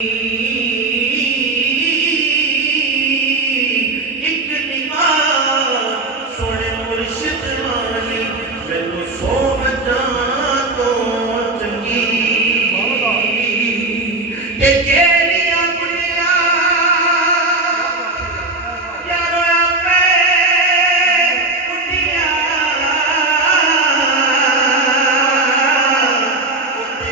एक निगाह सोने मुर्शिद वाली मैनू सौ वजह तो चंगी ते जेड़ियां गुलियां यारो आपे कुटियां कुटे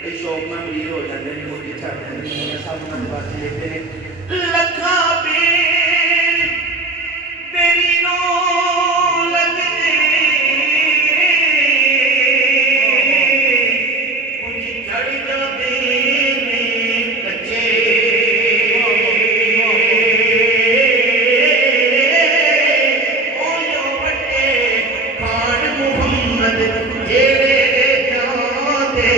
कदे शौक में मरीज हो जाते हैं मोटी छाट सब बात लेते हैं लखा तेरी नो लगने मुझे चढ़ जाते कच्चे ओ यो बटे खान मुहम्मद जेड़े जाते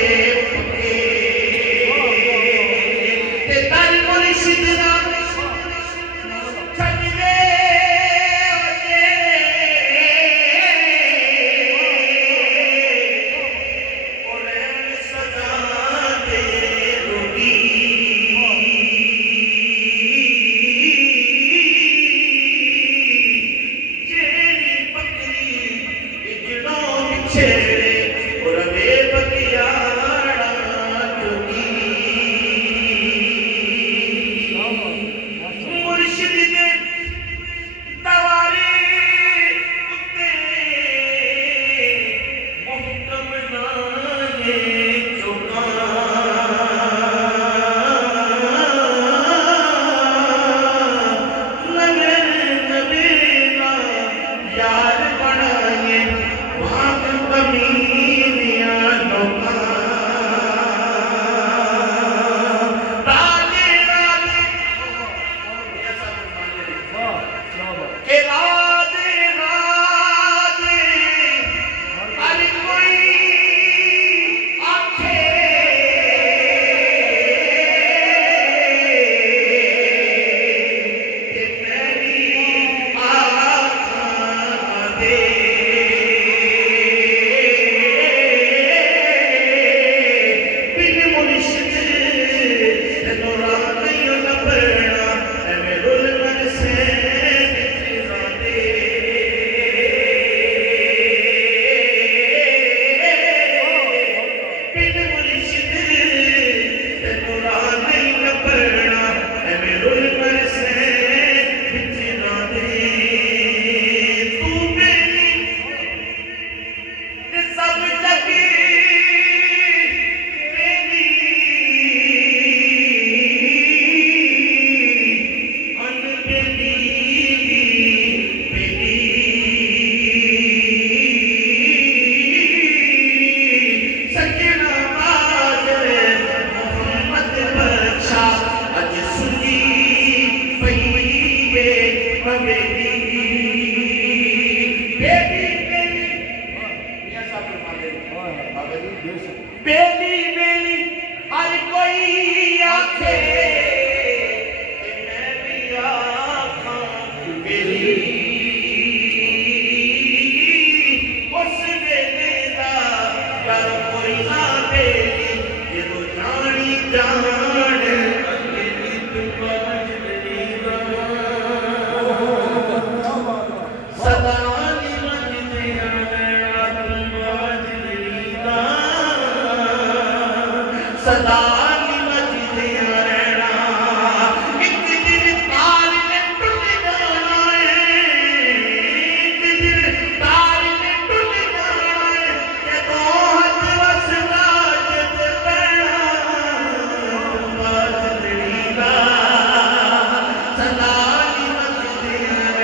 बेली बेली हर कोई आखे मैं भी आखा बेली उस वेले दा कर कोई ना बेली जो जानी जान सदा सदा मस्जिद रहना एक दिन तार ने टूट जाना है एक दिन तार ने टूट जाना है के दो हाथ वसना जब पैना मस्जिद सदा मस्जिद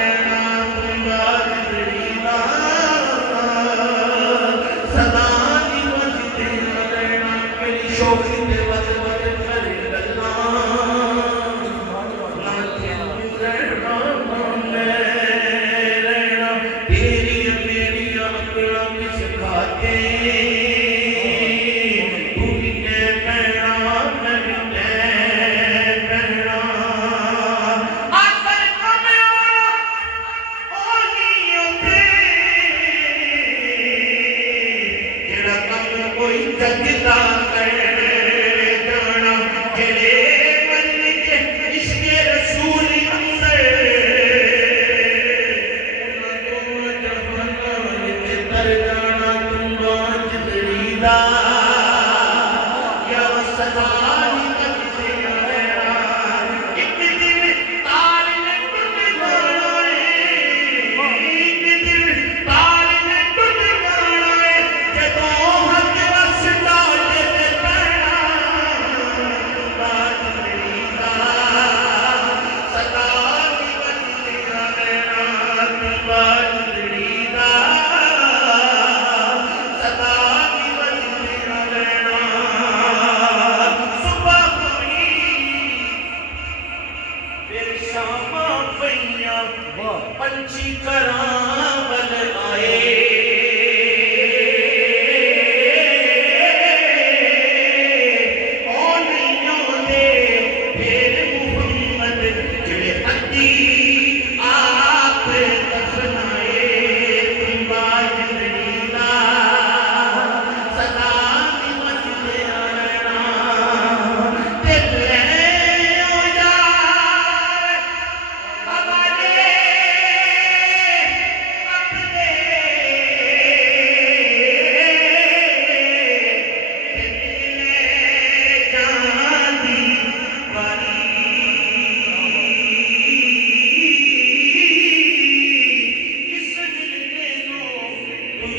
पंछी करावल आए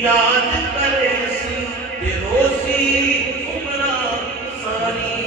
याद करे सी रोसी उमरा सारी